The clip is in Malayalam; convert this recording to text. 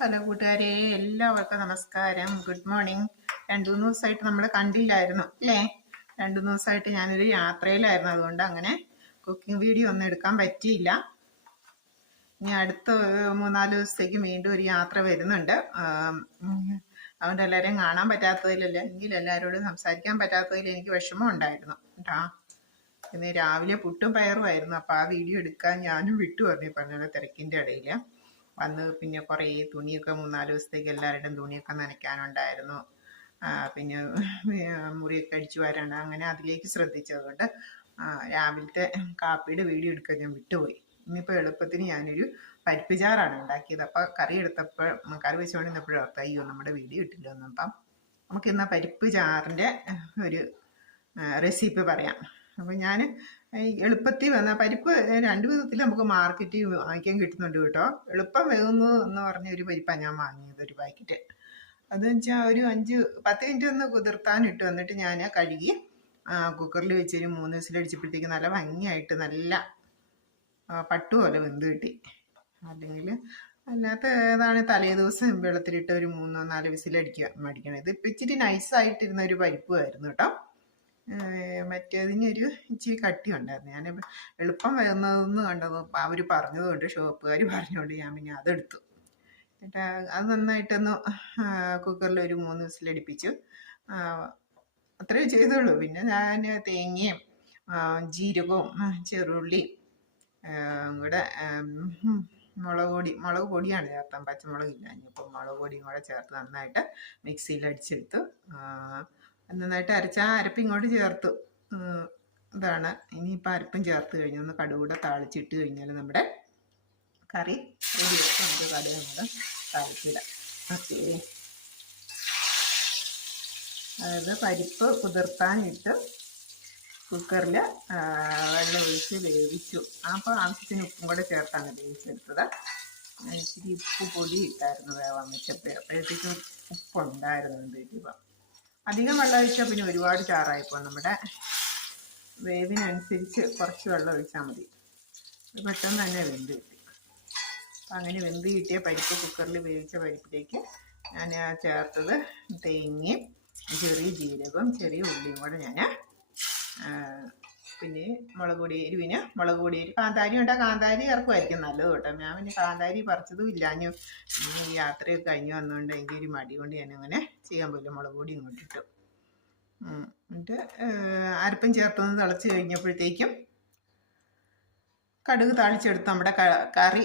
ഹലോ കൂട്ടുകാരെ, എല്ലാവർക്കും നമസ്കാരം. Good morning. 2-3 ദിവസമായിട്ട് നമ്മൾ കണ്ടില്ലായിരുന്നു അല്ലേ? 2-3 ദിവസമായിട്ട് ഞാനൊരു യാത്രയിലായിരുന്നു, അതുകൊണ്ട് അങ്ങനെ കുക്കിംഗ് വീഡിയോ ഒന്നും എടുക്കാൻ പറ്റിയില്ല. ഇനി അടുത്ത 3-4 ദിവസത്തേക്ക് വീണ്ടും ഒരു യാത്ര വരുന്നുണ്ട്. അതുകൊണ്ട് എല്ലാവരെയും കാണാൻ പറ്റാത്തതിലല്ല എങ്കിൽ എല്ലാവരോടും സംസാരിക്കാൻ പറ്റാത്തതിൽ എനിക്ക് വിഷമം ഉണ്ടായിരുന്നു കേട്ടാ. ഇന്ന് രാവിലെ പുട്ടും പയറുമായിരുന്നു. അപ്പോൾ ആ വീഡിയോ എടുക്കാൻ ഞാനും വിട്ടു പറഞ്ഞു, പറഞ്ഞ തിരക്കിൻ്റെ ഇടയിൽ വന്ന്. പിന്നെ കുറേ തുണിയൊക്കെ 3-4 ദിവസത്തേക്ക് എല്ലാവരുടെയും തുണിയൊക്കെ നനയ്ക്കാനുണ്ടായിരുന്നു. പിന്നെ മുറിയൊക്കെ അടിച്ചു വരാണ്ട്, അങ്ങനെ അതിലേക്ക് ശ്രദ്ധിച്ചതുകൊണ്ട് രാവിലത്തെ കാപ്പിയുടെ വീഡിയോ എടുക്കാൻ ഞാൻ വിട്ടുപോയി. ഇന്നിപ്പോൾ എളുപ്പത്തിന് ഞാനൊരു പരിപ്പ് ചാറാണ് ഉണ്ടാക്കിയത്. അപ്പോൾ കറി വെച്ചുകൊണ്ടിരുന്നപ്പോഴും ഓർത്ത് അയ്യോ നമ്മുടെ വീഡിയോ ഇട്ടില്ല ഒന്നും. അപ്പം നമുക്ക് ഇന്ന് പരിപ്പ് ചാറിൻ്റെ ഒരു റെസിപ്പി പറയാം. അപ്പം ഞാൻ എളുപ്പത്തിൽ വന്ന പരിപ്പ് 2 വിധത്തിൽ നമുക്ക് മാർക്കറ്റിൽ വാങ്ങിക്കാൻ കിട്ടുന്നുണ്ട് കേട്ടോ. എളുപ്പം വേകുന്നു എന്ന് പറഞ്ഞ ഒരു പരിപ്പാണ് ഞാൻ വാങ്ങിയത്, ഒരു പാക്കറ്റ്. അതെന്ന് വെച്ചാൽ ഒരു 5-10 മിനിറ്റ് ഒന്ന് കുതിർത്താനിട്ട് വന്നിട്ട് ഞാൻ കഴുകി കുക്കറിൽ വെച്ചൊരു 3 വിസിലടിച്ചപ്പോഴത്തേക്ക് നല്ല ഭംഗിയായിട്ട് നല്ല പട്ടുപോലെ വെന്ത് കിട്ടി. അല്ലെങ്കിൽ അല്ലാത്ത ഏതാണ് തലേ ദിവസം വെള്ളത്തിലിട്ട് ഒരു 3-4 വിസിലടിക്കണം. ഇത് ഇപ്പം ഇച്ചിരി നൈസായിട്ടിരുന്ന ഒരു പരിപ്പുമായിരുന്നു കേട്ടോ. മറ്റേതിനൊരു ഇച്ചിരി കട്ടി ഉണ്ടായിരുന്നു. ഞാൻ എളുപ്പം വരുന്നതെന്ന് കണ്ടത് അവർ പറഞ്ഞതുകൊണ്ട്, ഷോപ്പുകാർ പറഞ്ഞുകൊണ്ട് ഞാൻ പിന്നെ അതെടുത്തു. എന്നിട്ട് അത് നന്നായിട്ടൊന്ന് കുക്കറിൽ ഒരു 3 വിസിലടിപ്പിച്ചു. അത്രേ ചെയ്തുള്ളൂ. പിന്നെ ഞാൻ തേങ്ങയും ജീരകവും ചെറുള്ളിയും കൂടെ മുളക് പൊടിയാണ് ചേർത്താൻ, പച്ചമുളകില്ല. ഇനിയിപ്പോൾ മുളക് പൊടിയും കൂടെ ചേർത്ത് നന്നായിട്ട് മിക്സിയിൽ അടിച്ചെടുത്തു. നന്നായിട്ട് അരച്ച അരപ്പ് ഇങ്ങോട്ട് ചേർത്തു. ഇതാണ്. ഇനിയിപ്പോൾ അരപ്പും ചേർത്ത് കഴിഞ്ഞ് ഒന്ന് കടുകൂടെ താളിച്ചിട്ട് കഴിഞ്ഞാൽ നമ്മുടെ കറി റെഡി. നമുക്ക് കടുക് നമ്മൾ താളിച്ചിടാം. ഓക്കെ. അതായത് പരിപ്പ് കുതിർത്താനിട്ട് കുക്കറിൽ വെള്ളം ഒഴിച്ച് വേവിച്ചു. അപ്പോൾ ആവശ്യത്തിന് ഉപ്പും കൂടെ ചേർത്താണ് വേവിച്ചെടുത്തത്. ഇച്ചിരി ഉപ്പ് പൊടി ഇട്ടായിരുന്നു വേവാൻ വെച്ചപ്പോൾ, അപ്പോഴത്തേക്കും ഉപ്പുണ്ടായിരുന്നു. ഇപ്പം അധികം വെള്ളം ഒഴിച്ചാൽ പിന്നെ ഒരുപാട് ചാറായിപ്പോൾ. നമ്മുടെ വേവിനനുസരിച്ച് കുറച്ച് വെള്ളം ഒഴിച്ചാൽ മതി. പെട്ടെന്ന് തന്നെ വെന്ത് കിട്ടി. അപ്പം അങ്ങനെ വെന്ത് കിട്ടിയ പരിപ്പ്, കുക്കറിൽ വേവിച്ച പരിപ്പിലേക്ക് ഞാൻ ചേർത്തത് തേങ്ങയും ചെറിയ ജീരകവും ചെറിയ ഉള്ളിയും കൂടെ ഞാൻ പിന്നെ എരിവിന് മുളക് പൊടി, കാന്താരി ഉണ്ടാകും. കാന്താരി ചേർക്കുമായിരിക്കും നല്ലത് കേട്ടോ. ഞാൻ പിന്നെ കാന്താരി പറിച്ചതും ഇല്ലാഞ്ഞു. പിന്നെ ഈ യാത്രയൊക്കെ കഴിഞ്ഞ് വന്നുകൊണ്ട് എനിക്ക് ഒരു മടി കൊണ്ട് ഞാനങ്ങനെ ചെയ്യാൻ പോയില്ല. മുളക് പൊടി ഇങ്ങോട്ട് ഇട്ടു. എന്നിട്ട് അരപ്പും ചേർത്തൊന്ന് തിളച്ച് കഴിഞ്ഞപ്പോഴത്തേക്കും കടുക് താളിച്ചെടുത്ത് നമ്മുടെ കറി